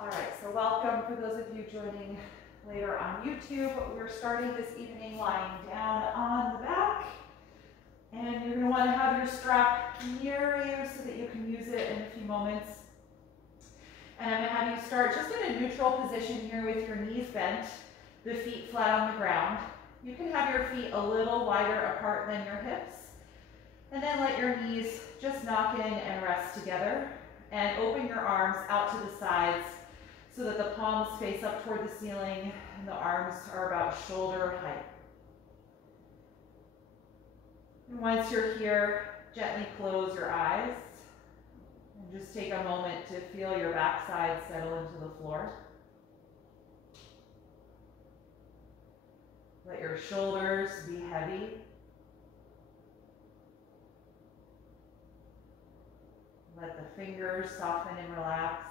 All right, so welcome for those of you joining later on YouTube. We're starting this evening lying down on the back. And you're going to want to have your strap near you so that you can use it in a few moments. And I'm going to have you start just in a neutral position here with your knees bent, the feet flat on the ground. You can have your feet a little wider apart than your hips. And then let your knees just knock in and rest together. And open your arms out to the sides so that the palms face up toward the ceiling and the arms are about shoulder height. And once you're here, gently close your eyes and just take a moment to feel your backside settle into the floor. Let your shoulders be heavy. Let the fingers soften and relax.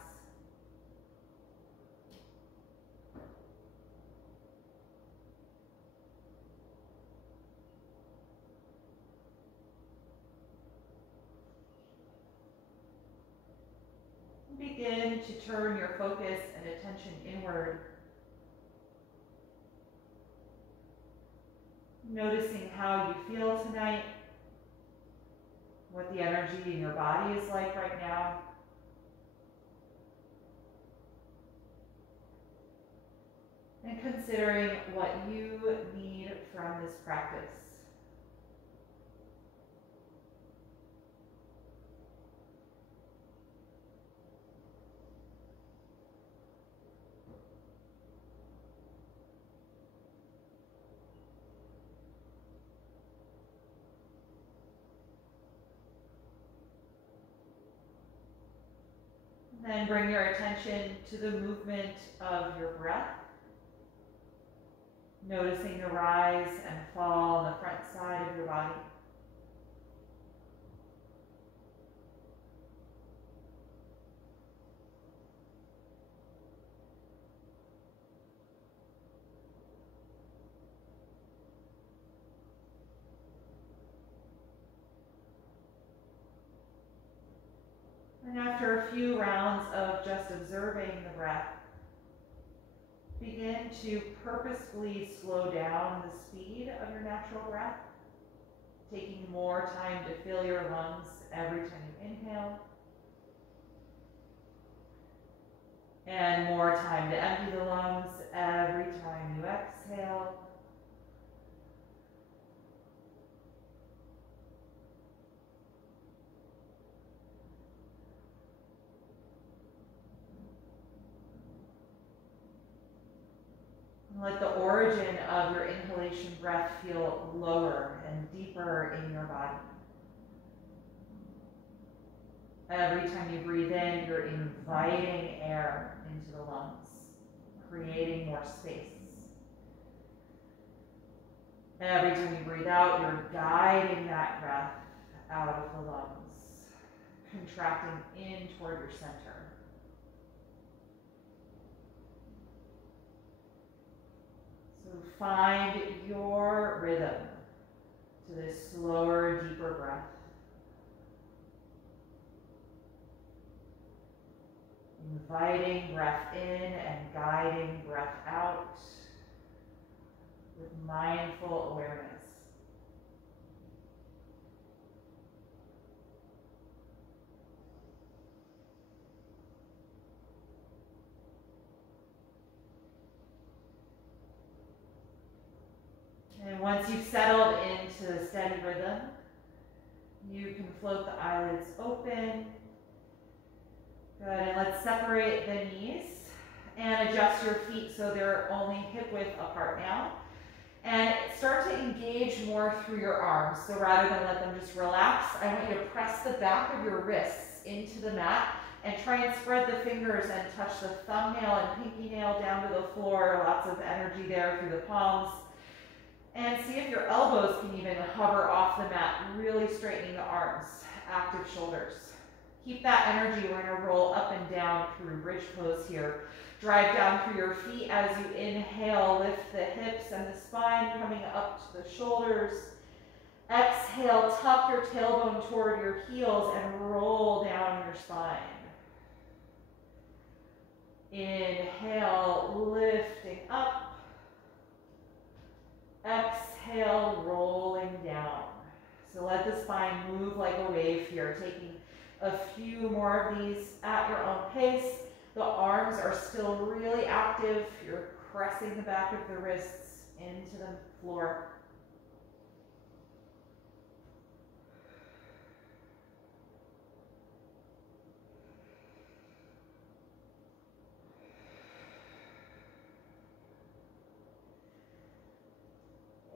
Begin to turn your focus and attention inward. Noticing how you feel tonight, what the energy in your body is like right now. And considering what you need from this practice. Then bring your attention to the movement of your breath. Noticing the rise and fall on the front side of your body. And after a few rounds of just observing the breath, begin to purposefully slow down the speed of your natural breath, taking more time to fill your lungs every time you inhale, and more time to empty the lungs every time you exhale. Let the origin of your inhalation breath feel lower and deeper in your body. Every time you breathe in, you're inviting air into the lungs, creating more space. Every time you breathe out, you're guiding that breath out of the lungs, contracting in toward your center. So find your rhythm to this slower, deeper breath. Inviting breath in and guiding breath out with mindful awareness. And once you've settled into a steady rhythm, you can float the eyelids open. Good, and let's separate the knees and adjust your feet so they're only hip width apart now. And start to engage more through your arms. So rather than let them just relax, I want you to press the back of your wrists into the mat and try and spread the fingers and touch the thumbnail and pinky nail down to the floor. Lots of energy there through the palms. And see if your elbows can even hover off the mat, really straightening the arms, active shoulders. Keep that energy. We're going to roll up and down through bridge pose here. Drive down through your feet as you inhale. Lift the hips and the spine coming up to the shoulders. Exhale, tuck your tailbone toward your heels and roll down your spine. Inhale, lifting up. Exhale, rolling down. So let the spine move like a wave here, taking a few more of these at your own pace. The arms are still really active. You're pressing the back of the wrists into the floor.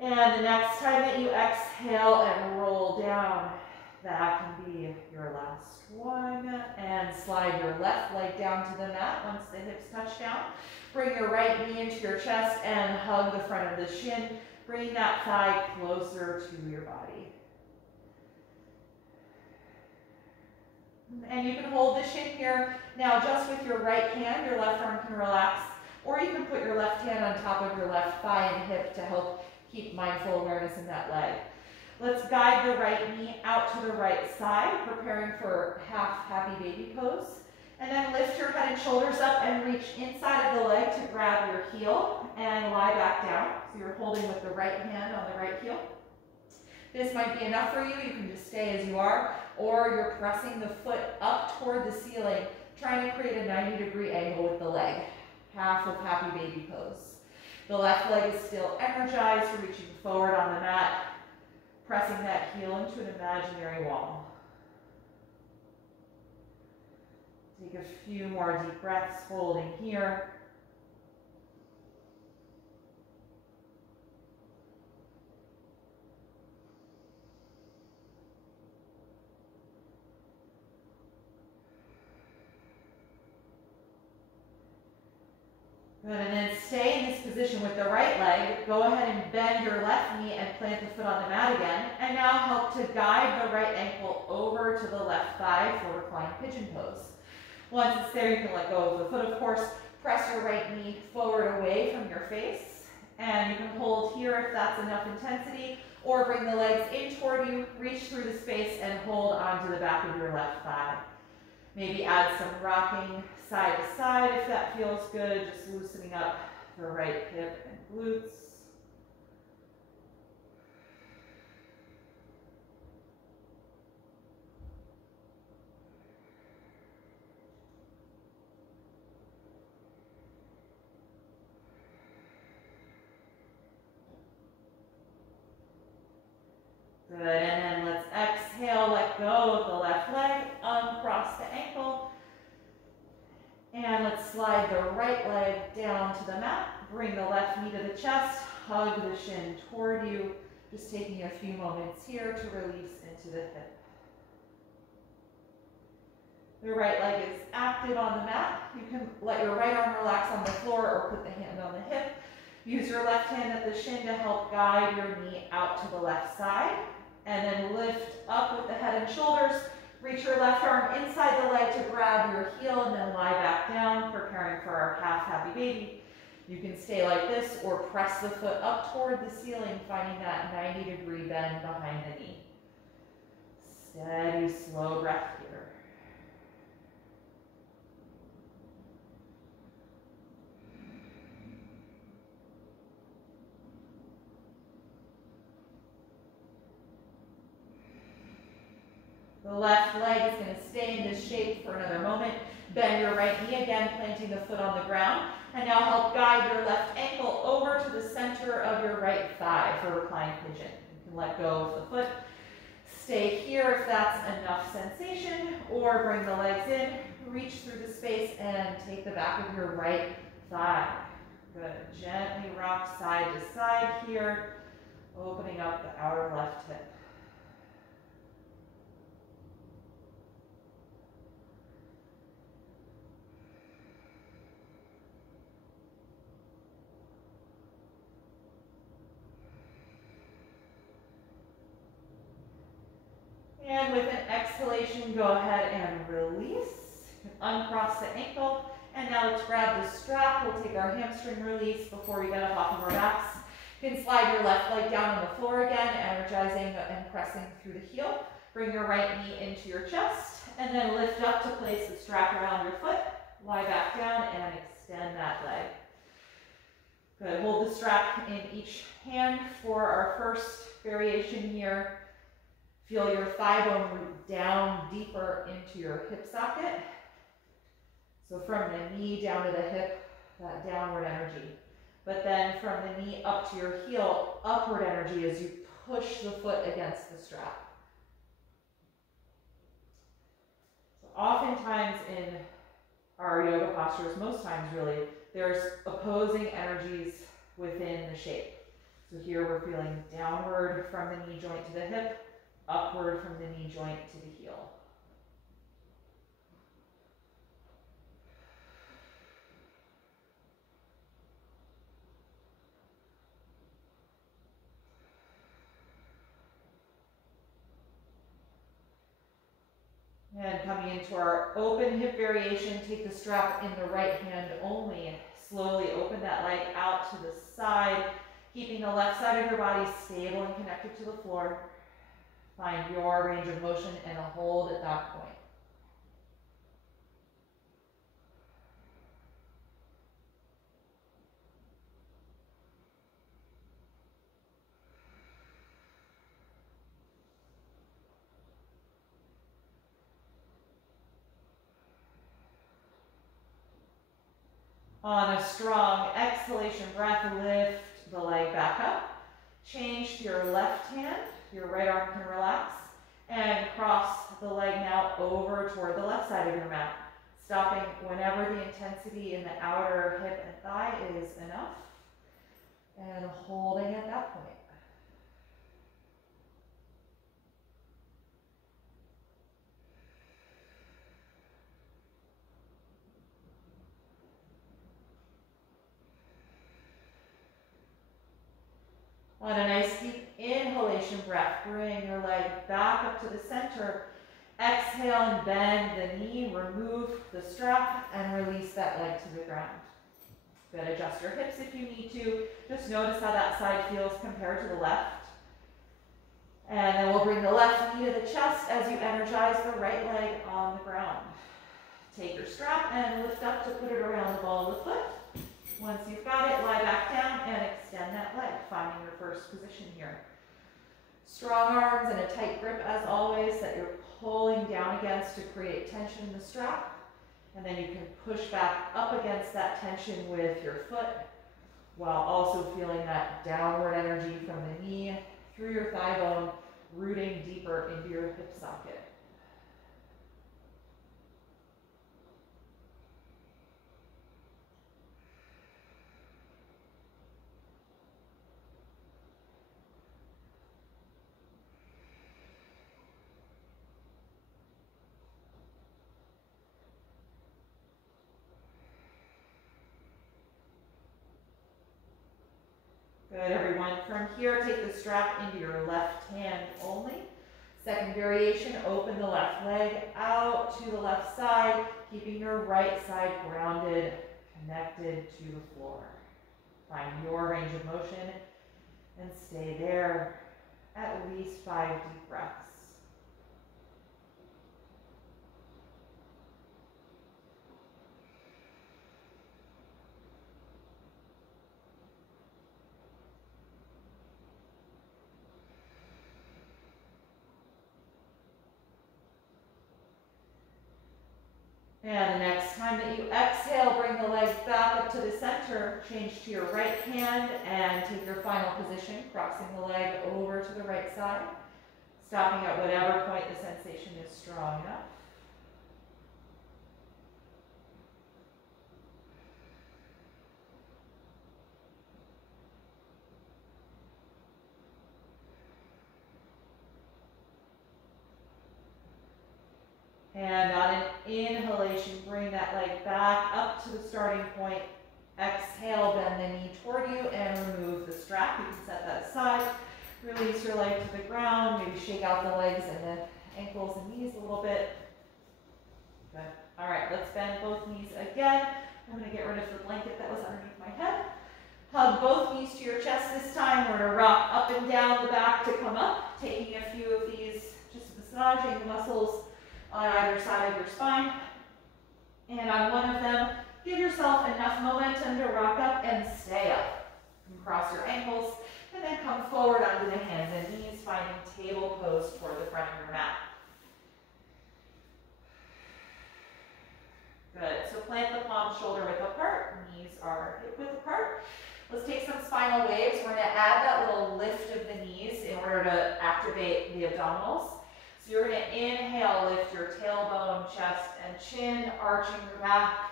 And the next time that you exhale and roll down, that can be your last one. And slide your left leg down to the mat once the hips touch down. Bring your right knee into your chest and hug the front of the shin. Bring that thigh closer to your body. And you can hold the shin here. Now just with your right hand, your left arm can relax. Or you can put your left hand on top of your left thigh and hip to help keep mindful awareness in that leg. Let's guide the right knee out to the right side, preparing for half happy baby pose. And then lift your head and shoulders up and reach inside of the leg to grab your heel and lie back down. So you're holding with the right hand on the right heel. This might be enough for you. You can just stay as you are, or you're pressing the foot up toward the ceiling, trying to create a 90-degree angle with the leg. Half of happy baby pose. The left leg is still energized, reaching forward on the mat, pressing that heel into an imaginary wall. Take a few more deep breaths, holding here. Good, and then stay in this position with the right leg. Go ahead and bend your left knee and plant the foot on the mat again. And now help to guide the right ankle over to the left thigh for reclined pigeon pose. Once it's there, you can let go of the foot, of course. Press your right knee forward away from your face. And you can hold here if that's enough intensity, or bring the legs in toward you, reach through the space, and hold onto the back of your left thigh. Maybe add some rocking side to side if that feels good, just loosening up the right hip and glutes. Good, and then let's exhale, let go of the left leg, uncross the ankle. And let's slide the right leg down to the mat. Bring the left knee to the chest, hug the shin toward you. Just taking a few moments here to release into the hip. The right leg is active on the mat. You can let your right arm relax on the floor or put the hand on the hip. Use your left hand at the shin to help guide your knee out to the left side. And then lift up with the head and shoulders. Reach your left arm inside the leg to grab your heel and then lie back down, preparing for our half happy baby. You can stay like this or press the foot up toward the ceiling, finding that 90-degree bend behind the knee. Steady, slow breath here. The left leg is going to stay in this shape for another moment. Bend your right knee again, planting the foot on the ground. And now help guide your left ankle over to the center of your right thigh for reclined pigeon. You can let go of the foot. Stay here if that's enough sensation, or bring the legs in, reach through the space, and take the back of your right thigh. Good. Gently rock side to side here, opening up the outer left hip. And with an exhalation, go ahead and release. Uncross the ankle. And now let's grab the strap. We'll take our hamstring release before we get up off of our backs. You can slide your left leg down on the floor again, energizing and pressing through the heel. Bring your right knee into your chest. And then lift up to place the strap around your foot. lie back down and extend that leg. Good, hold the strap in each hand for our first variation here. Feel your thigh bone root down deeper into your hip socket. So from the knee down to the hip, that downward energy. But then from the knee up to your heel, upward energy as you push the foot against the strap. So oftentimes in our yoga postures, most times really, there's opposing energies within the shape. So here we're feeling downward from the knee joint to the hip, upward from the knee joint to the heel. And coming into our open hip variation, take the strap in the right hand only. Slowly open that leg out to the side, keeping the left side of your body stable and connected to the floor. Find your range of motion and a hold at that point. On a strong exhalation breath, lift the leg back up. Change to your left hand. Your right arm can relax. And cross the leg now over toward the left side of your mat. Stopping whenever the intensity in the outer hip and thigh is enough. And holding at that point. On a nice deep inhalation breath, bring your leg back up to the center. Exhale and bend the knee, remove the strap, and release that leg to the ground. Good, adjust your hips if you need to. Just notice how that side feels compared to the left. And then we'll bring the left knee to the chest as you energize the right leg on the ground. Take your strap and lift up to put it around the ball of the foot. Once you've got it, lie back down and extend that leg, finding your first position here. Strong arms and a tight grip as always that you're pulling down against to create tension in the strap. And then you can push back up against that tension with your foot while also feeling that downward energy from the knee through your thigh bone, rooting deeper into your hip socket. Good, everyone. From here, take the strap into your left hand only. Second variation, open the left leg out to the left side, keeping your right side grounded, connected to the floor. Find your range of motion and stay there at least 5 deep breaths. And the next time that you exhale, bring the leg back up to the center, change to your right hand and take your final position, crossing the leg over to the right side, stopping at whatever point the sensation is strong enough. And on an inhalation, bring that leg back up to the starting point. Exhale, bend the knee toward you and remove the strap. You can set that aside. Release your leg to the ground. Maybe shake out the legs and the ankles and knees a little bit. Good. All right, let's bend both knees again. I'm going to get rid of the blanket that was underneath my head. Hug both knees to your chest this time. We're going to rock up and down the back to come up, taking a few of these, just massaging the muscles on either side of your spine. And on one of them, give yourself enough momentum to rock up and stay up. Cross your ankles, and then come forward onto the hands and knees, finding table pose toward the front of your mat. Good, so plant the palms shoulder width apart, knees are hip width apart. Let's take some spinal waves. We're gonna add that little lift of the knees in order to activate the abdominals. So you're gonna inhale, lift your tailbone, chest, and chin, arching your back.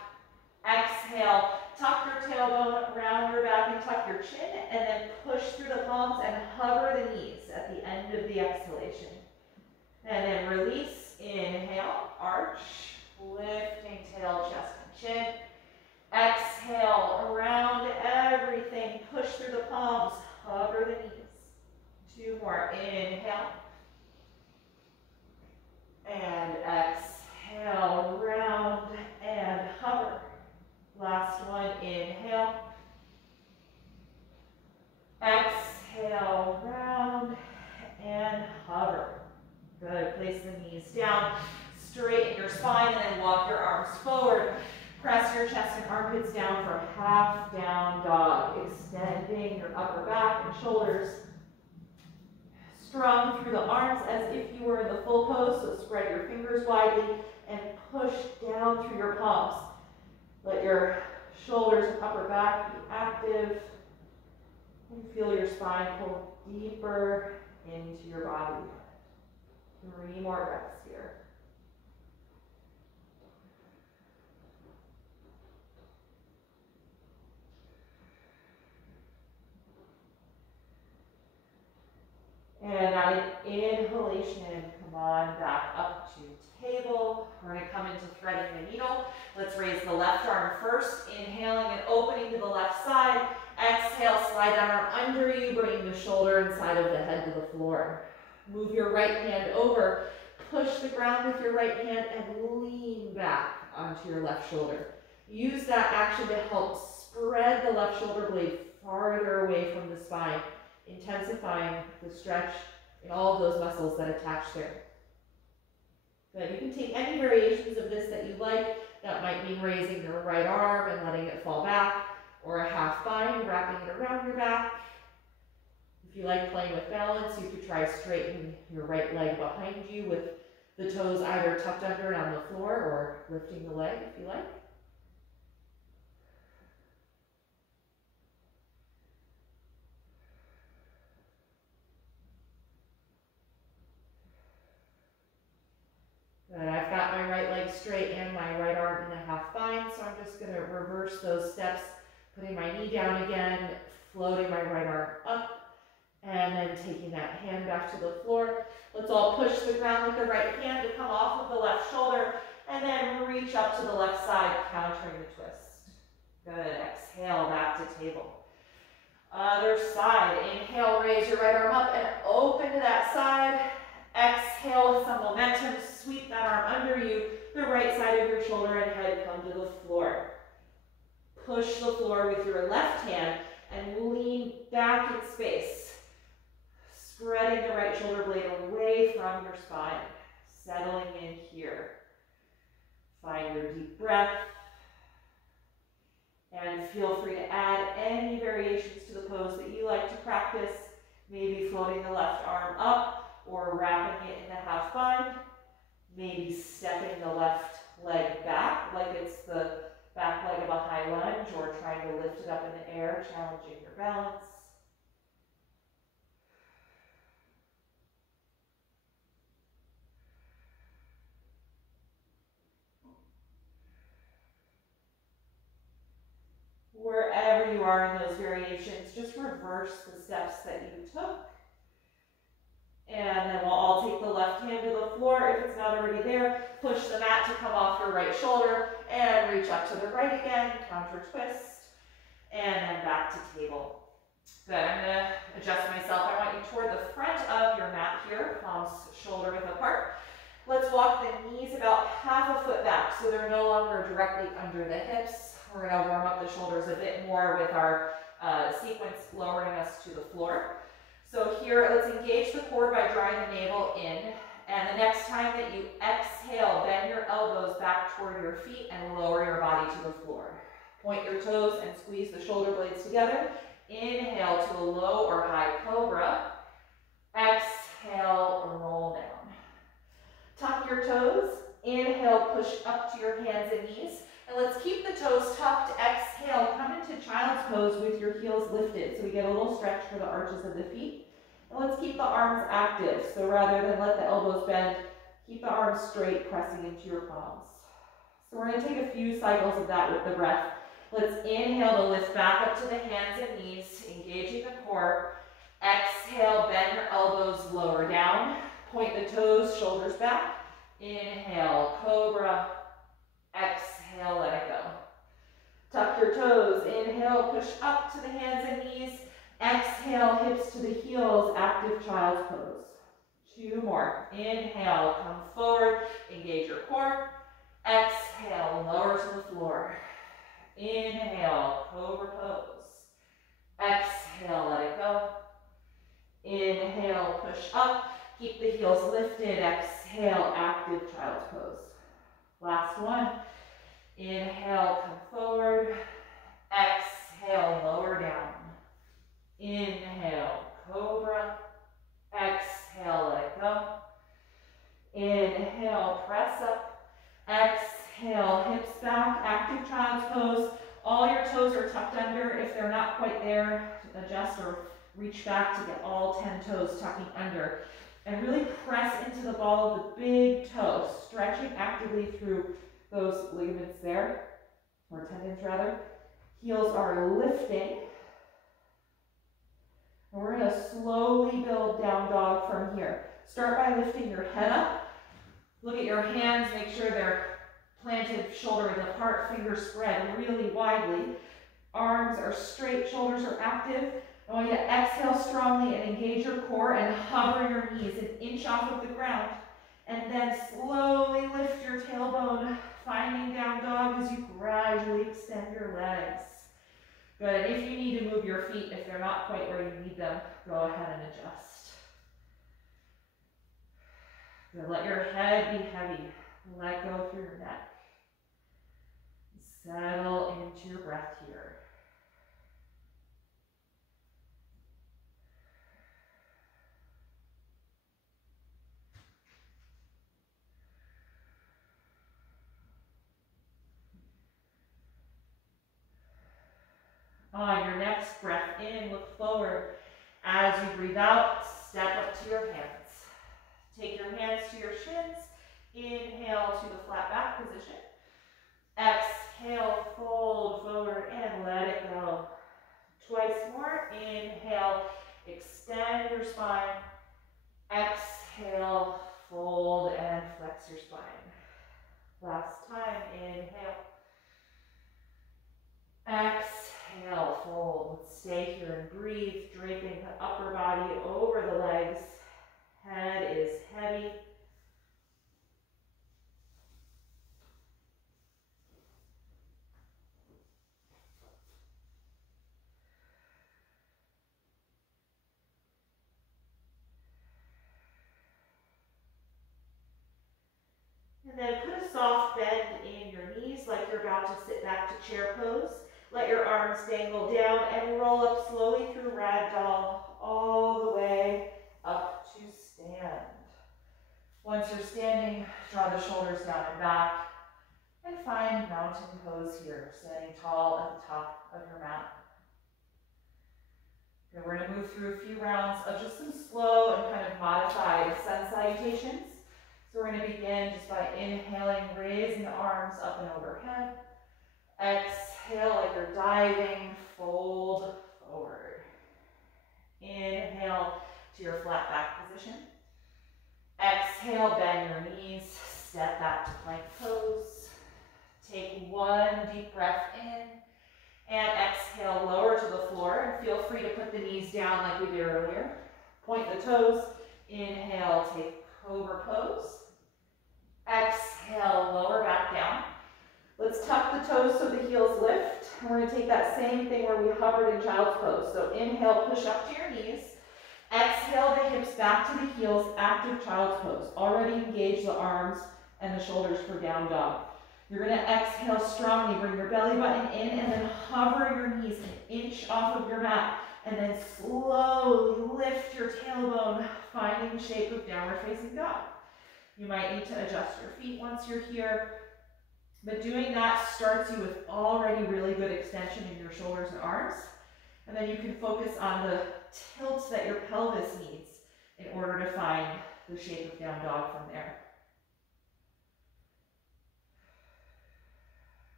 Exhale, tuck your tailbone around your back and tuck your chin, and then push through the palms and hover the knees at the end of the exhalation. And then release, inhale, arch, lifting tail, chest, and chin. Exhale, around everything, push through the palms, hover the knees. 2 more, inhale. And exhale, round and hover. Last one, inhale. Exhale, round and hover. Good, place the knees down, straighten your spine, and then walk your arms forward. Press your chest and armpits down for half down dog, extending your upper back and shoulders. Strong through the arms as if you were in the full pose, so spread your fingers widely and push down through your palms. Let your shoulders and upper back be active, and feel your spine pull deeper into your body. 3 more breaths here. And on an inhalation, come on back up to table. We're going to come into threading the needle. Let's raise the left arm first, inhaling and opening to the left side. Exhale, slide that arm under you, bringing the shoulder inside of the head to the floor. Move your right hand over, push the ground with your right hand, and lean back onto your left shoulder. Use that action to help spread the left shoulder blade farther away from the spine, intensifying the stretch in all of those muscles that attach there. Good. You can take any variations of this that you like. That might mean raising your right arm and letting it fall back, or a half bind, wrapping it around your back. If you like playing with balance, you could try straightening your right leg behind you with the toes either tucked under and on the floor, or lifting the leg if you like. Good. I've got my right leg straight and my right arm in a half bind, so I'm just going to reverse those steps, putting my knee down again, floating my right arm up, and then taking that hand back to the floor. Let's all push the ground with the right hand to come off of the left shoulder, and then reach up to the left side, countering the twist. Good. Exhale, back to table. Other side. Inhale, raise your right arm up and open to that side. Exhale with some momentum, sweep that arm under you, the right side of your shoulder and head come to the floor. Push the floor with your left hand and lean back in space, spreading the right shoulder blade away from your spine, settling in here. Find your deep breath, and feel free to add any variations to the pose that you like to practice, maybe floating the left arm up, or wrapping it in the half bind, maybe stepping the left leg back like it's the back leg of a high lunge, or trying to lift it up in the air, challenging your balance. Wherever you are in those variations, just reverse the steps that you took. And then we'll all take the left hand to the floor. If it's not already there, push the mat to come off your right shoulder and reach up to the right again, counter twist, and then back to table. Good, I'm gonna adjust myself. I want you toward the front of your mat here, palms shoulder width apart. Let's walk the knees about half a foot back so they're no longer directly under the hips. We're gonna warm up the shoulders a bit more with our sequence lowering us to the floor. So here, let's engage the core by drawing the navel in And the next time that you exhale, bend your elbows back toward your feet and lower your body to the floor. Point your toes and squeeze the shoulder blades together. Inhale to a low or high cobra. Exhale, roll down. Tuck your toes. Inhale, push up to your hands and knees. And let's keep the toes tucked. Exhale, come into child's pose with your heels lifted. So we get a little stretch for the arches of the feet. And let's keep the arms active. So rather than let the elbows bend, keep the arms straight, pressing into your palms. So we're going to take a few cycles of that with the breath. Let's inhale to lift back up to the hands and knees, engaging the core. Exhale, bend your elbows, lower down. Point the toes, shoulders back. Inhale, cobra. Exhale, let it go. Tuck your toes. Inhale, push up to the hands and knees. Exhale, hips to the heels, active child's pose. 2 more. Inhale, come forward, engage your core. Exhale, lower to the floor. Inhale, cobra pose. Exhale, let it go. Inhale, push up. Keep the heels lifted. Exhale, active child's pose. Last one. Inhale, come forward. Exhale, lower down. Inhale, cobra. Exhale, let it go. Inhale, press up. Exhale, hips back, active child's pose. All your toes are tucked under. If they're not quite there, adjust or reach back to get all 10 toes tucking under. And really press into the ball of the big toe, stretching actively through those ligaments there, or tendons rather. Heels are lifting. And we're going to slowly build down dog from here. Start by lifting your head up. Look at your hands, make sure they're planted shoulder width apart, fingers spread really widely. Arms are straight, shoulders are active. I want you to exhale strongly and engage your core and hover your knees an inch off of the ground. And then slowly lift your tailbone, finding down dog as you gradually extend your legs. Good, and if you need to move your feet, if they're not quite where you need them, go ahead and adjust. Good, let your head be heavy. Let go through your neck. Settle into your breath here. On your next breath in, look forward. As you breathe out, step up to your hands. Take your hands to your shins. Inhale to the flat back position. Exhale, fold forward and let it go. Twice more. Inhale, extend your spine. Exhale, fold and flex your spine. Last time, inhale. Exhale, fold. Stay here and breathe, draping the upper body over the legs. Head is heavy. And then put a soft bend in your knees like you're about to sit back to chair pose. Let your arms dangle down and roll up slowly through ragdoll all the way up to stand. Once you're standing, draw the shoulders down and back and find mountain pose here, standing tall at the top of your mat. Okay, we're going to move through a few rounds of just some slow and kind of modified sun salutations. So we're going to begin just by inhaling, raising the arms up and overhead. Exhale like you're diving, fold forward. Inhale to your flat back position. Exhale, bend your knees, step back to plank pose. Take one deep breath in, and exhale, lower to the floor, and feel free to put the knees down like we did earlier. Point the toes, inhale, take cobra pose. Exhale, lower back down. Let's tuck the toes so the heels lift. And we're going to take that same thing where we hovered in child's pose. So inhale, push up to your knees. Exhale the hips back to the heels, active child's pose. Already engage the arms and the shoulders for down dog. You're gonna exhale strongly, bring your belly button in and then hover your knees an inch off of your mat and then slowly lift your tailbone, finding the shape of downward facing dog. You might need to adjust your feet once you're here, but doing that starts you with already really good extension in your shoulders and arms. And then you can focus on the tilt that your pelvis needs in order to find the shape of down dog from there.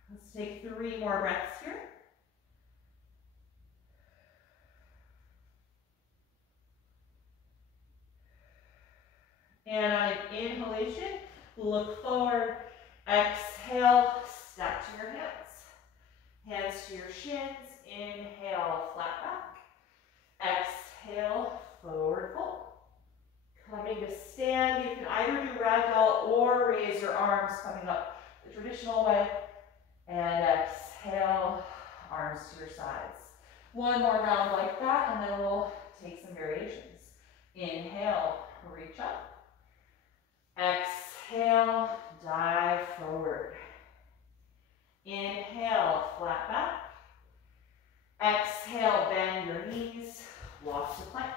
Let's take 3 more breaths here. And on an inhalation, look forward. Exhale, step to your hands. Hands to your shins. Inhale, flat back. Exhale, forward fold. Coming to stand, you can either do ragdoll or raise your arms coming up the traditional way. And exhale, arms to your sides. One more round like that, and then we'll take some variations. Inhale, reach up. Exhale, dive forward. Inhale, flat back. Exhale, bend your knees, walk to plank.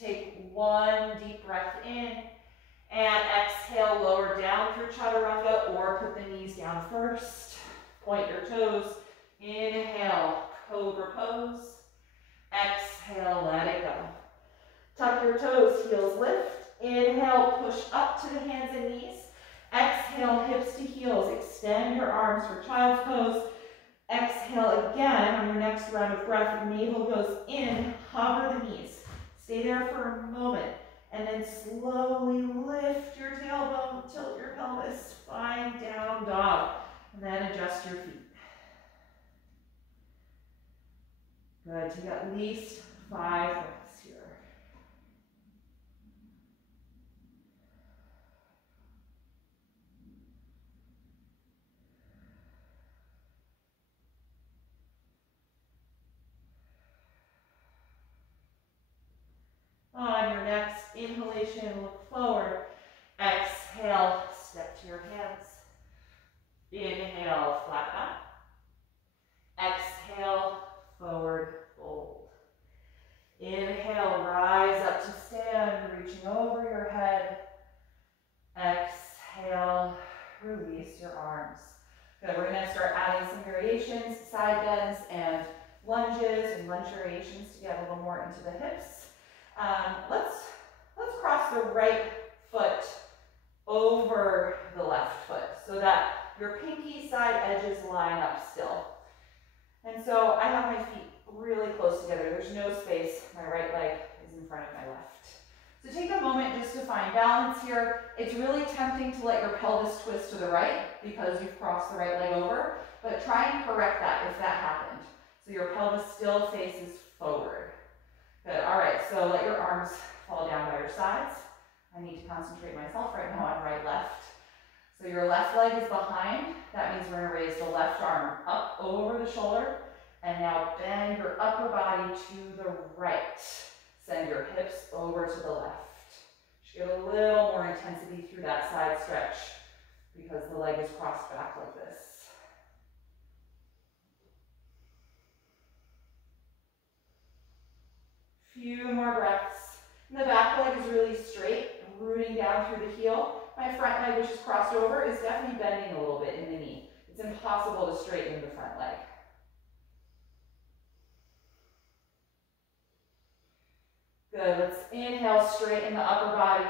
Take 1 deep breath in, and exhale, lower down through chaturanga or put the knees down first. Point your toes. Inhale, cobra pose. Exhale, let it go. Tuck your toes, heels lift. Inhale, push up to the hands and knees. Exhale, hips to heels. Extend your arms for child's pose. Exhale again on your next round of breath. Navel goes in, hover the knees. Stay there for a moment. And then slowly lift your tailbone, tilt your pelvis, find down dog. And then adjust your feet. Good, take at least 5 breaths here. On your next inhalation, look forward. Exhale, step to your hands. Inhale, flat back. Exhale, forward fold. Inhale, rise up to stand, reaching over your head. Exhale, release your arms. Good, we're gonna start adding some variations, side bends and lunges and lunge variations to get a little more into the hips. Let's cross the right foot over the left foot so that your pinky side edges line up still. And so I have my feet really close together. There's no space. My right leg is in front of my left. So take a moment just to find balance here. It's really tempting to let your pelvis twist to the right because you've crossed the right leg over, but try and correct that if that happened. So your pelvis still faces forward. Good, all right, so let your arms fall down by your sides. I need to concentrate myself right now on right, left. So your left leg is behind. That means we're gonna raise the left arm up over the shoulder. And now bend your upper body to the right. Send your hips over to the left. You should get a little more intensity through that side stretch because the leg is crossed back like this. Few more breaths. And the back leg is really straight, rooting down through the heel. My front leg, which is crossed over, is definitely bending a little bit in the knee. It's impossible to straighten the front leg. Good, let's inhale, straighten the upper body.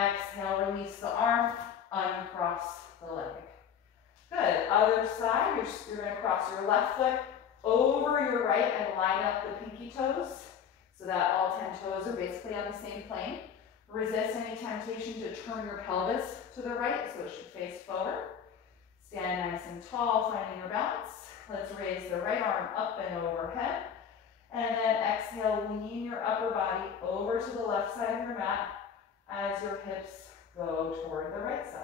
Exhale, release the arm, uncross the leg. Good, other side, you're gonna cross your left foot over your right and line up the pinky toes so that all 10 toes are basically on the same plane. Resist any temptation to turn your pelvis to the right, so it should face forward. Stand nice and tall, finding your balance. Let's raise the right arm up and overhead. And then exhale, lean your upper body over to the left side of your mat as your hips go toward the right side.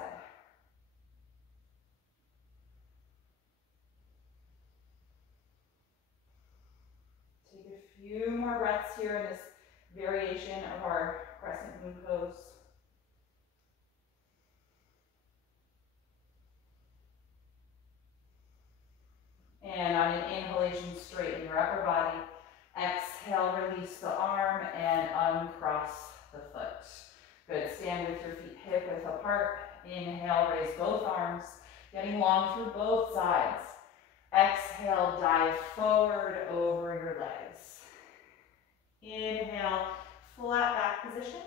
Take a few more breaths here in this variation of our crescent moon pose. And on an inhalation, straighten your upper body. Exhale, release the arm and uncross the foot. Good, stand with your feet hip width apart. Inhale, raise both arms, getting long through both sides. Exhale, dive forward over your legs. Inhale, flat back position.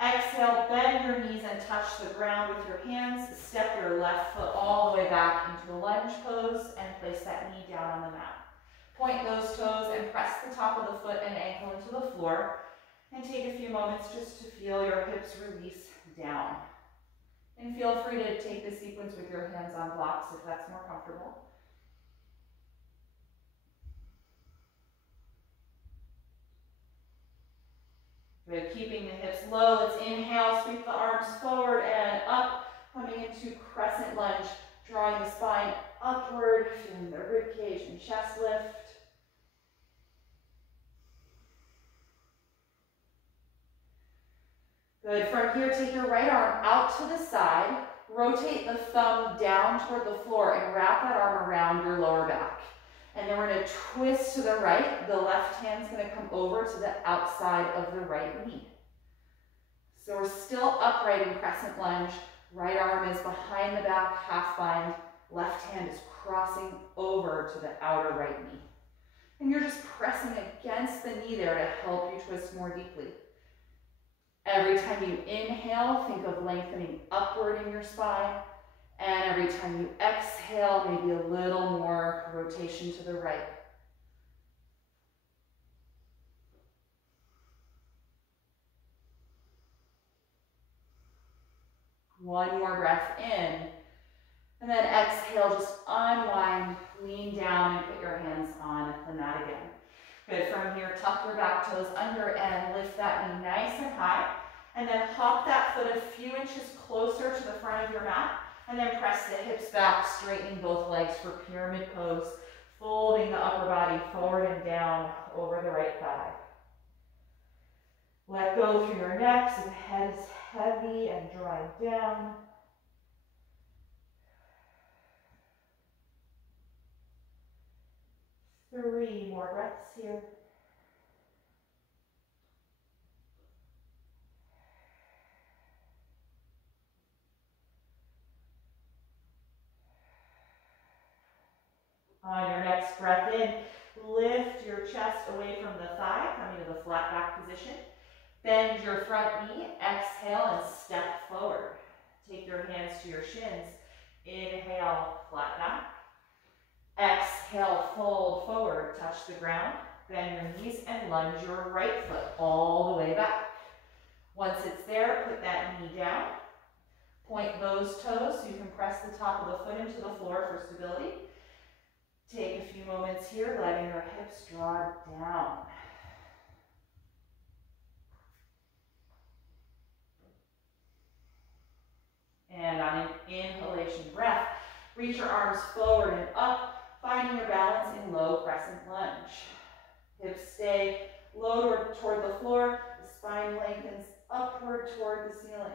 Exhale, bend your knees and touch the ground with your hands. Step your left foot all the way back into a lunge pose and place that knee down on the mat. Point those toes and press the top of the foot and ankle into the floor. And take a few moments just to feel your hips release down. And feel free to take the sequence with your hands on blocks if that's more comfortable. Good, keeping the hips low. Let's inhale, sweep the arms forward and up, coming into crescent lunge, drawing the spine upward, feeling the rib cage and chest lift. Good, from here, take your right arm out to the side, rotate the thumb down toward the floor and wrap that arm around your lower back. And then we're going to twist to the right. The left hand's going to come over to the outside of the right knee. So we're still upright in crescent lunge. Right arm is behind the back, half bind. Left hand is crossing over to the outer right knee. And you're just pressing against the knee there to help you twist more deeply. Every time you inhale, think of lengthening upward in your spine. And every time you exhale, maybe a little more rotation to the right. One more breath in. And then exhale, just unwind, lean down, and put your hands on the mat again. Good, from here, tuck your back toes under and lift that knee nice and high. And then hop that foot a few inches closer to the front of your mat. And then press the hips back, straightening both legs for pyramid pose, folding the upper body forward and down over the right thigh. Let go through your neck so the head is heavy and drawing down. Three more breaths here. On your next breath in, lift your chest away from the thigh, coming to the flat back position. Bend your front knee, exhale and step forward. Take your hands to your shins. Inhale, flat back. Exhale, fold forward, touch the ground. Bend your knees and lunge your right foot all the way back. Once it's there, put that knee down. Point those toes so you can press the top of the foot into the floor for stability. Take a few moments here, letting your hips draw down. And on an inhalation breath, reach your arms forward and up, finding your balance in low crescent lunge. Hips stay low toward the floor, the spine lengthens upward toward the ceiling.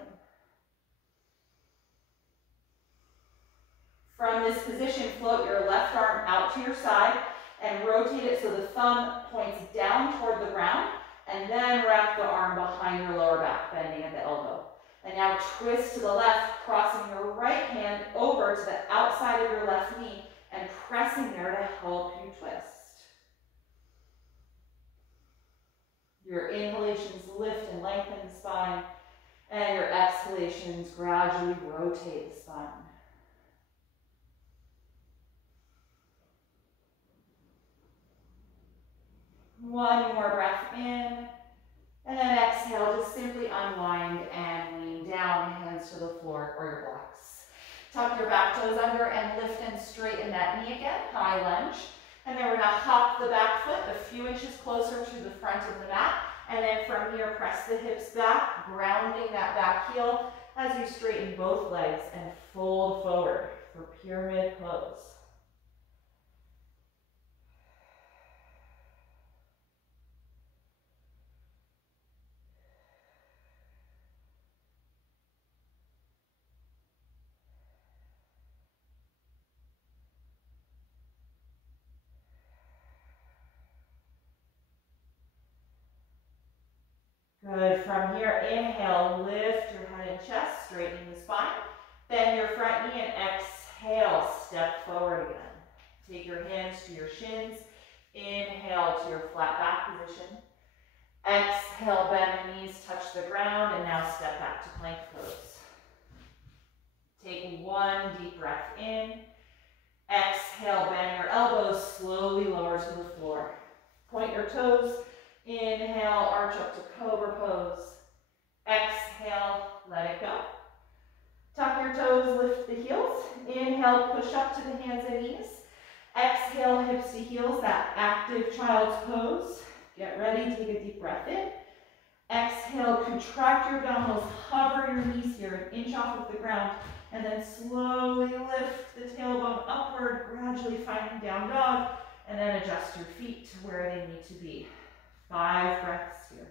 From this position, float your left arm out to your side and rotate it so the thumb points down toward the ground, and then wrap the arm behind your lower back, bending at the elbow. And now twist to the left, crossing your right hand over to the outside of your left knee and pressing there to help you twist. Your inhalations lift and lengthen the spine, and your exhalations gradually rotate the spine. One more breath in, and then exhale, just simply unwind and lean down, hands to the floor or your blocks. Tuck your back toes under and lift and straighten that knee again, high lunge. And then we're gonna hop the back foot a few inches closer to the front of the mat, and then from here, press the hips back, grounding that back heel as you straighten both legs and fold forward for pyramid pose. Good. From here, inhale, lift your head and chest, straightening the spine. Bend your front knee and exhale, step forward again. Take your hands to your shins. Inhale to your flat back position. Exhale, bend the knees, touch the ground, and now step back to plank pose. Take one deep breath in. Exhale, bend your elbows, slowly lower to the floor. Point your toes. Inhale, arch up to cobra pose. Exhale, let it go. Tuck your toes, lift the heels. Inhale, push up to the hands and knees. Exhale, hips to heels, that active child's pose. Get ready, take a deep breath in. Exhale, contract your abdominals, hover your knees here, an inch off of the ground, and then slowly lift the tailbone upward, gradually finding down dog, and then adjust your feet to where they need to be. 5 breaths here.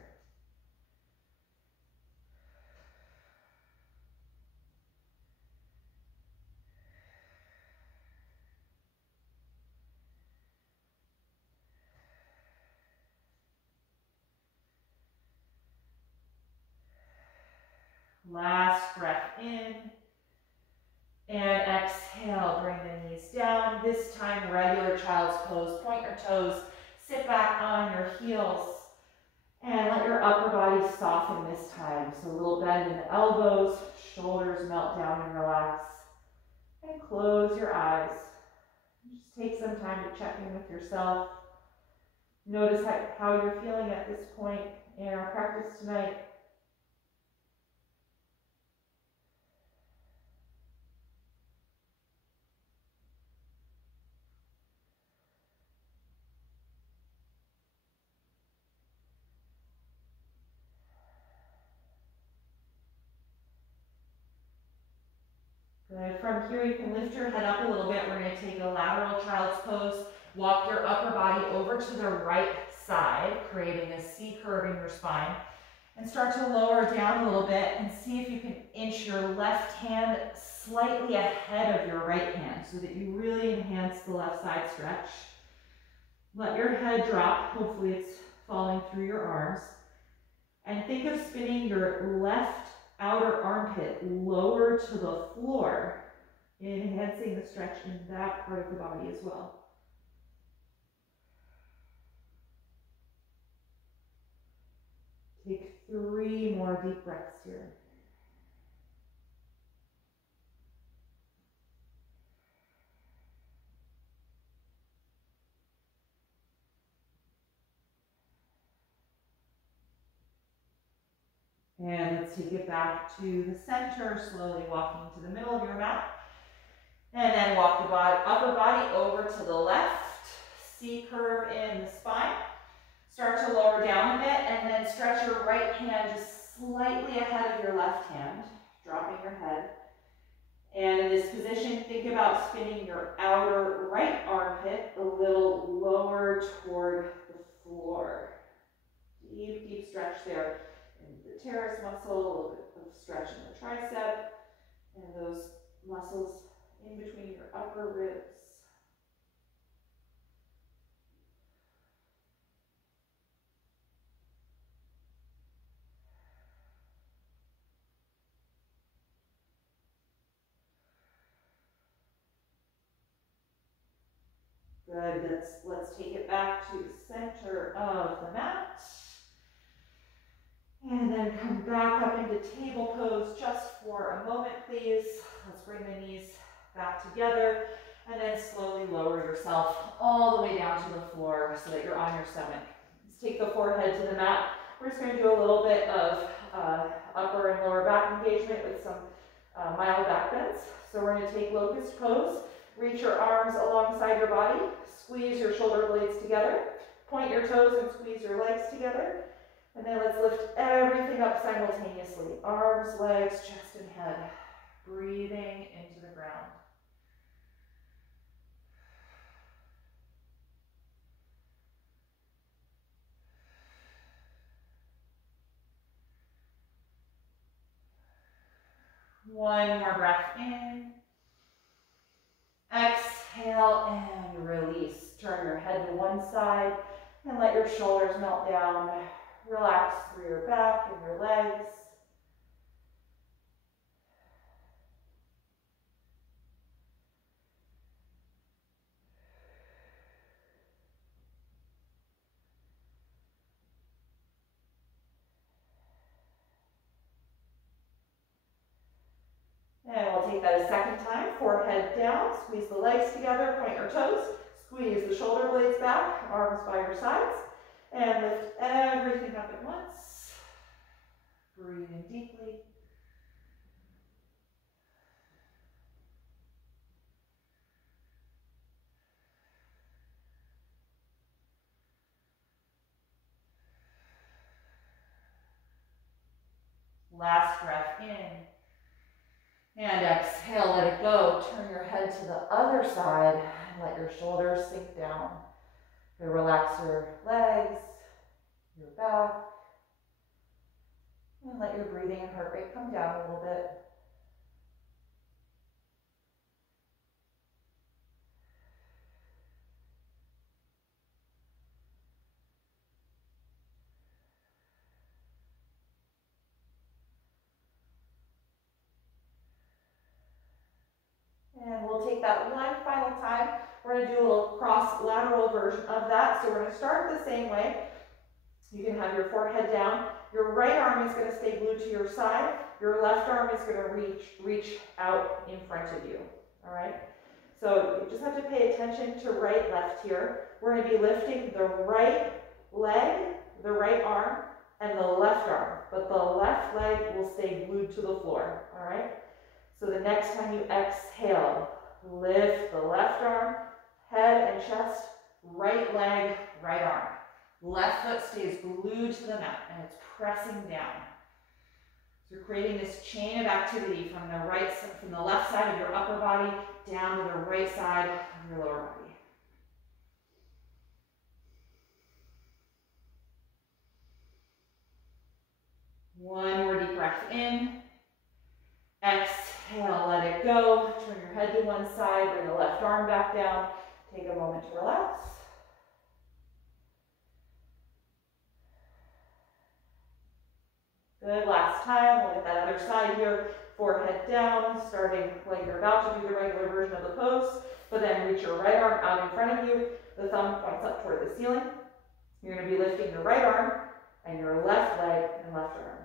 Last breath in. And exhale, bring the knees down. This time, regular child's pose. Point your toes, sit back on your heels, and let your upper body soften this time. So a little bend in the elbows, shoulders melt down and relax. And close your eyes. Just take some time to check in with yourself. Notice how you're feeling at this point in our practice tonight. Good. From here, you can lift your head up a little bit. We're going to take a lateral child's pose. Walk your upper body over to the right side, creating a C curve in your spine. And start to lower down a little bit and see if you can inch your left hand slightly ahead of your right hand so that you really enhance the left side stretch. Let your head drop. Hopefully it's falling through your arms. And think of spinning your left outer armpit lower to the floor, enhancing the stretch in that part of the body as well. Take 3 more deep breaths here. And let's take it back to the center, slowly walking to the middle of your mat. And then walk the upper body over to the left, C curve in the spine. Start to lower down a bit, and then stretch your right hand just slightly ahead of your left hand, dropping your head. And in this position, think about spinning your outer right armpit a little lower toward the floor. Deep, deep stretch there. The teres muscle, a little bit of stretch in the tricep, and those muscles in between your upper ribs. Good, let's take it back to the center of the mat. And then come back up into table pose just for a moment, please. Let's bring the knees back together and then slowly lower yourself all the way down to the floor so that you're on your stomach. Let's take the forehead to the mat. We're just going to do a little bit of upper and lower back engagement with some mild back bends. So we're going to take locust pose. Reach your arms alongside your body. Squeeze your shoulder blades together. Point your toes and squeeze your legs together. And then let's lift everything up simultaneously. Arms, legs, chest, and head. Breathing into the ground. One more breath in. Exhale and release. Turn your head to one side and let your shoulders melt down. Relax through your back and your legs. And we'll take that a second time. Forehead down, squeeze the legs together, point your toes, squeeze the shoulder blades back, arms by your sides, and lift everything up at once. Breathe in deeply. Last breath in. And exhale, let it go. Turn your head to the other side and let your shoulders sink down. Relax your legs, your back, and let your breathing and heart rate come down a little bit. And we'll take that one final time. We're going to do a little cross-lateral version of that. So we're going to start the same way. You can have your forehead down. Your right arm is going to stay glued to your side. Your left arm is going to reach out in front of you. All right? So you just have to pay attention to right, left here. We're going to be lifting the right leg, the right arm, and the left arm. But the left leg will stay glued to the floor. All right? So the next time you exhale, lift the left arm, head and chest, right leg, right arm. Left foot stays glued to the mat and it's pressing down. So you're creating this chain of activity from the left side of your upper body down to the right side of your lower body. One more deep breath in. Exhale, let it go. Turn your head to one side, bring the left arm back down. Take a moment to relax. Good, last time, we'll get that other side here. Forehead down, starting like you're about to do the regular version of the pose, but then reach your right arm out in front of you. The thumb points up toward the ceiling. You're going to be lifting your right arm and your left leg and left arm.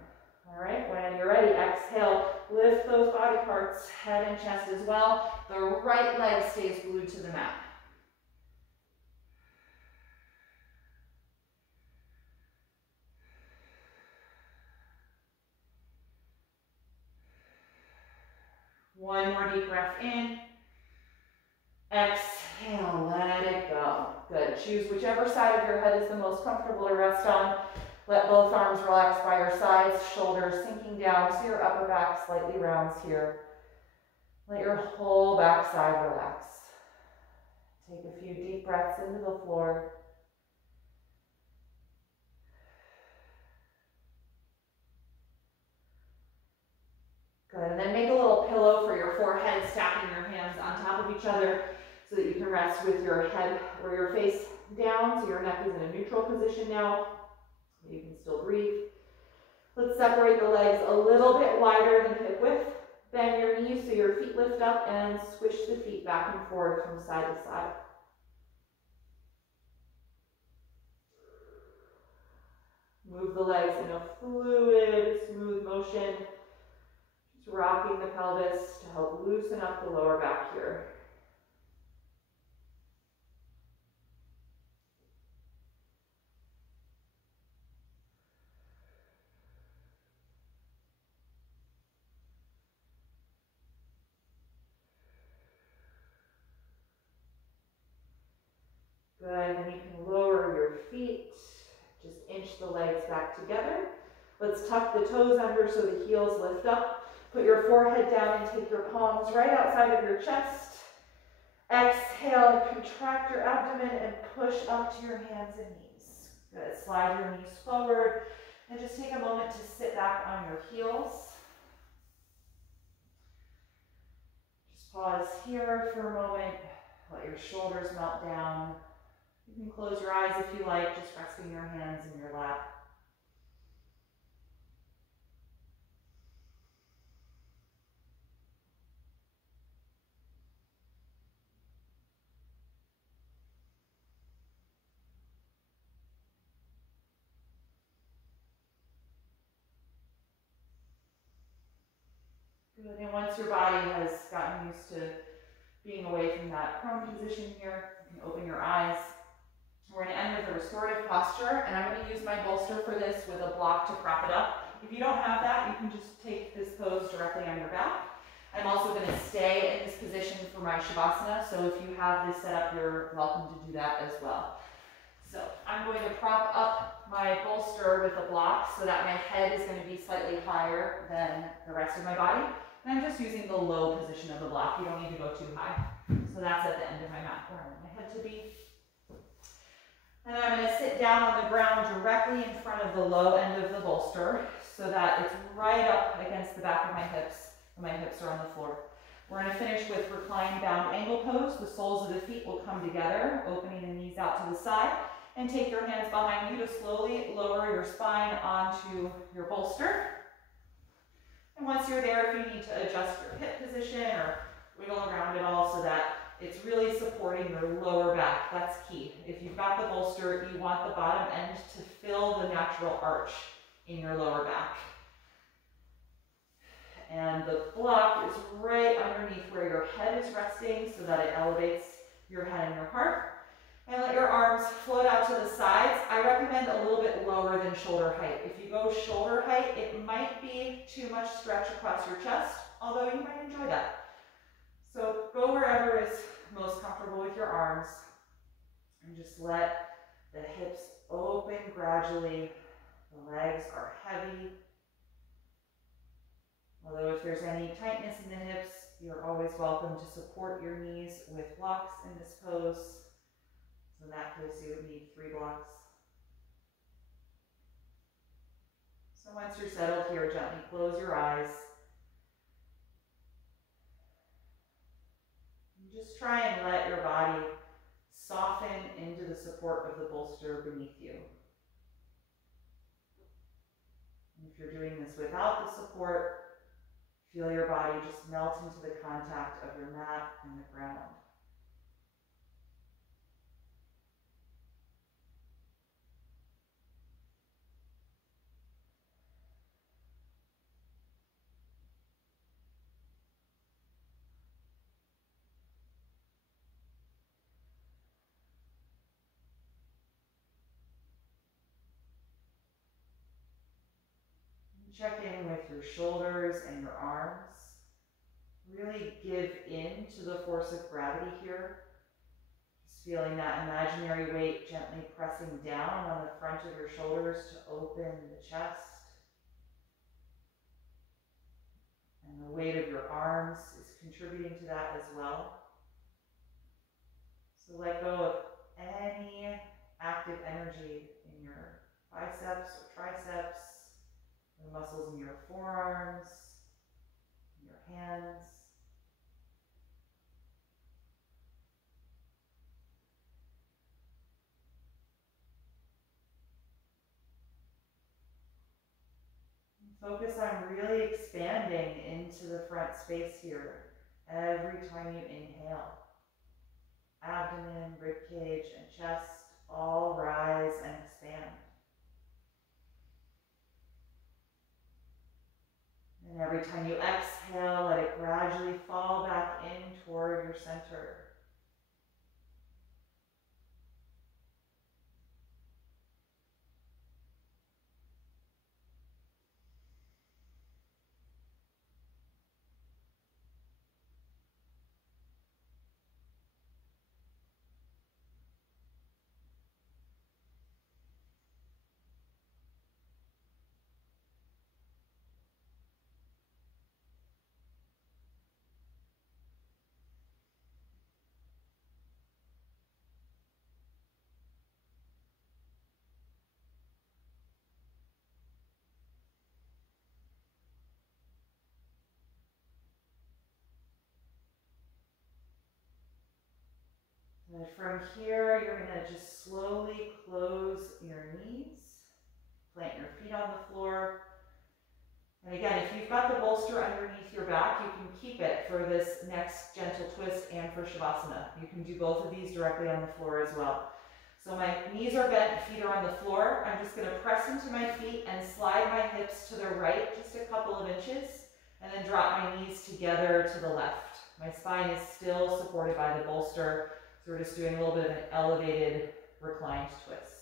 All right, when you're ready, exhale, lift those body parts, head and chest as well. The right leg stays glued to the mat. One more deep breath in. Exhale, let it go. Good. Choose whichever side of your head is the most comfortable to rest on. Let both arms relax by your sides, shoulders sinking down so your upper back slightly rounds here. Let your whole back side relax. Take a few deep breaths into the floor. Good, and then make a little pillow for your forehead, stacking your hands on top of each other so that you can rest with your head or your face down, so your neck is in a neutral position now. You can still breathe. Let's separate the legs a little bit wider than hip width. Bend your knees so your feet lift up and squish the feet back and forth from side to side. Move the legs in a fluid, smooth motion. Just rocking the pelvis to help loosen up the lower back here. Good, and you can lower your feet, just inch the legs back together. Let's tuck the toes under so the heels lift up. Put your forehead down and take your palms right outside of your chest. Exhale, contract your abdomen and push up to your hands and knees. Good, slide your knees forward and just take a moment to sit back on your heels. Just pause here for a moment, let your shoulders melt down. You can close your eyes if you like, just resting your hands in your lap. Good, and once your body has gotten used to being away from that prone position here, you can open your eyes. We're going to end with a restorative posture, and I'm going to use my bolster for this with a block to prop it up. If you don't have that, you can just take this pose directly on your back. I'm also going to stay in this position for my Shavasana, so if you have this set up, you're welcome to do that as well. So I'm going to prop up my bolster with a block so that my head is going to be slightly higher than the rest of my body. And I'm just using the low position of the block. You don't need to go too high. So that's at the end of my mat where I want my head to be. And then I'm going to sit down on the ground directly in front of the low end of the bolster so that it's right up against the back of my hips, and my hips are on the floor. We're going to finish with reclined bound angle pose. The soles of the feet will come together, opening the knees out to the side, and take your hands behind you to slowly lower your spine onto your bolster. And once you're there, if you need to adjust your hip position or wiggle around it all so that it's really supporting your lower back, that's key. If you've got the bolster, you want the bottom end to fill the natural arch in your lower back. And the block is right underneath where your head is resting so that it elevates your head and your heart. And let your arms float out to the sides. I recommend a little bit lower than shoulder height. If you go shoulder height, it might be too much stretch across your chest, although you might enjoy that. So go wherever is most comfortable with your arms and just let the hips open gradually. The legs are heavy. Although if there's any tightness in the hips, you're always welcome to support your knees with blocks in this pose. So in that case, you would need 3 blocks. So once you're settled here, gently close your eyes. And just try and let your body soften into the support of the bolster beneath you. And if you're doing this without the support, feel your body just melt into the contact of your mat and the ground. Check in with your shoulders and your arms. Really give in to the force of gravity here. Just feeling that imaginary weight gently pressing down on the front of your shoulders to open the chest. And the weight of your arms is contributing to that as well. So let go of any active energy in your biceps or triceps, the muscles in your forearms, in your hands. Focus on really expanding into the front space here every time you inhale. Abdomen, ribcage, and chest all rise and expand. And every time you exhale, let it gradually fall back in toward your center. And from here, you're going to just slowly close your knees, plant your feet on the floor. And again, if you've got the bolster underneath your back, you can keep it for this next gentle twist and for Shavasana. You can do both of these directly on the floor as well. So my knees are bent, feet are on the floor. I'm just going to press into my feet and slide my hips to the right just a couple of inches. And then drop my knees together to the left. My spine is still supported by the bolster, so we're just doing a little bit of an elevated reclined twist.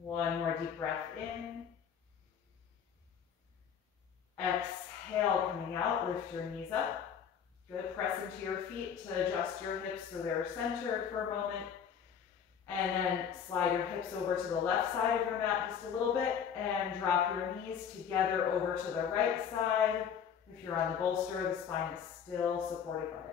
One more deep breath in. Exhale, coming out, lift your knees up. Good, press into your feet to adjust your hips so they're centered for a moment. And then slide your hips over to the left side of your mat just a little bit and drop your knees together over to the right side. If you're on the bolster, the spine is still supported by it.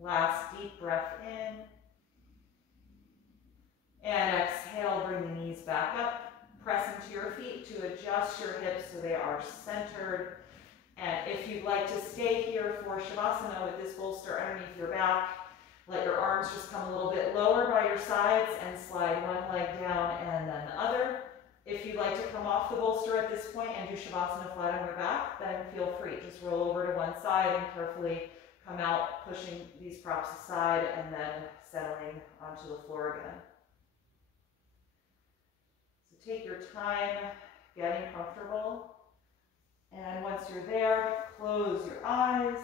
Last deep breath in. And exhale, bring the knees back up. Press into your feet to adjust your hips so they are centered. And if you'd like to stay here for Shavasana with this bolster underneath your back, let your arms just come a little bit lower by your sides and slide one leg down and then the other. If you'd like to come off the bolster at this point and do Shavasana flat on your back, then feel free. Just roll over to one side and carefully come out, pushing these props aside and then settling onto the floor again. So take your time getting comfortable. And once you're there, close your eyes.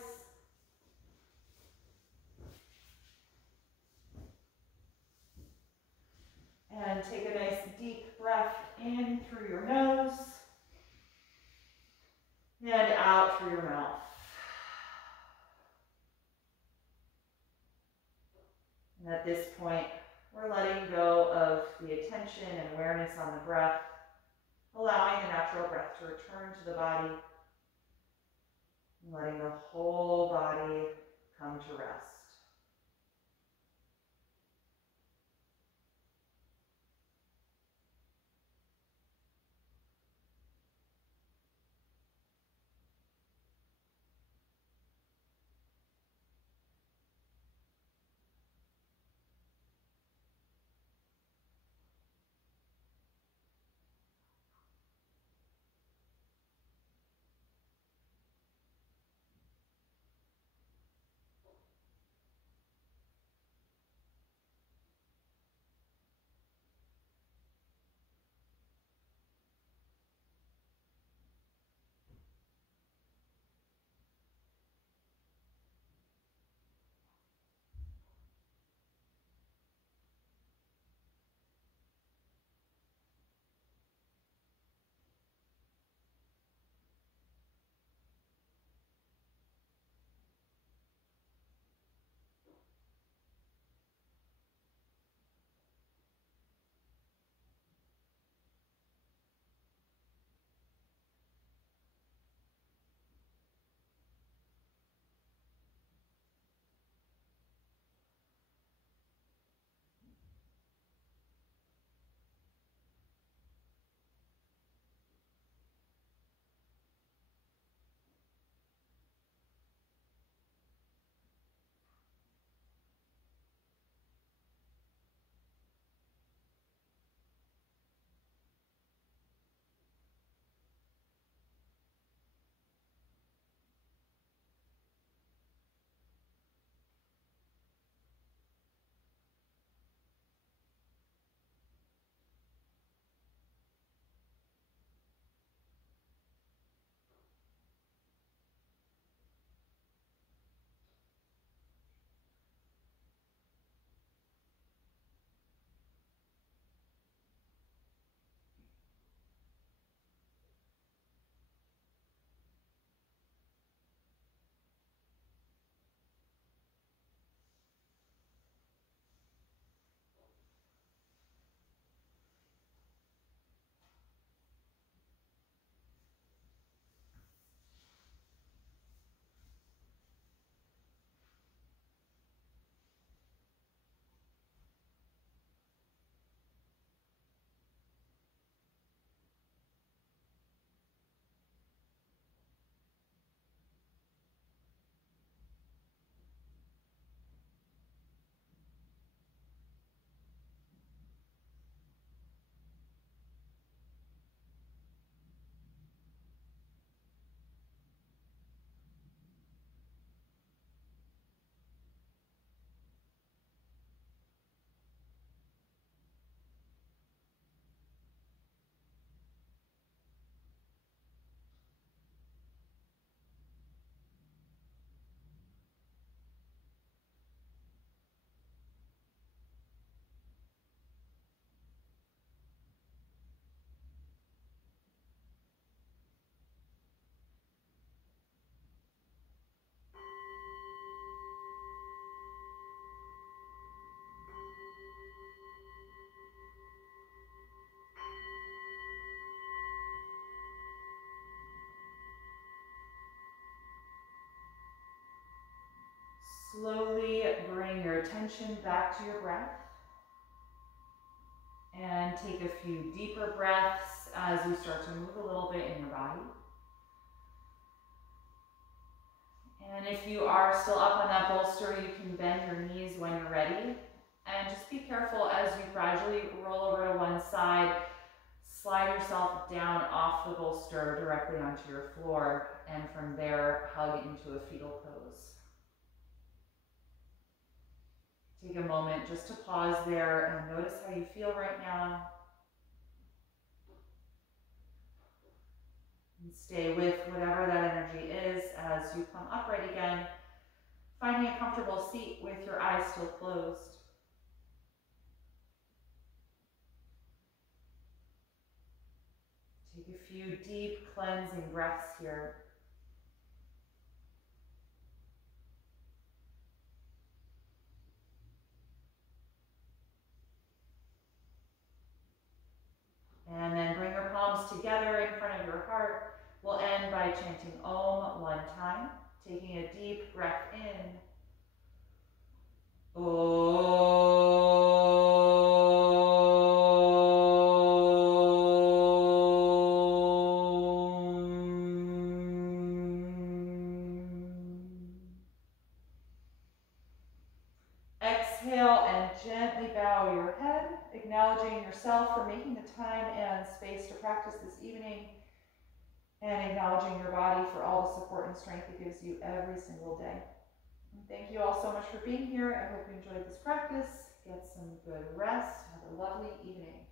And take a nice deep breath in through your nose and out through your mouth. And at this point, we're letting go of the attention and awareness on the breath, allowing the natural breath to return to the body, and letting the whole body come to rest. Slowly bring your attention back to your breath and take a few deeper breaths as you start to move a little bit in your body. And if you are still up on that bolster, you can bend your knees when you're ready. And just be careful as you gradually roll over to one side, slide yourself down off the bolster directly onto your floor, and from there, hug into a fetal pose. Take a moment just to pause there and notice how you feel right now. And stay with whatever that energy is as you come upright again, finding a comfortable seat with your eyes still closed. Take a few deep cleansing breaths here. And then bring your palms together in front of your heart. We'll end by chanting Om one time, taking a deep breath in. Exhale and gently bow your head, acknowledging yourself for making the time and space to practice this evening, and acknowledging your body for all the support and strength it gives you every single day. And thank you all so much for being here. I hope you enjoyed this practice. Get some good rest. Have a lovely evening.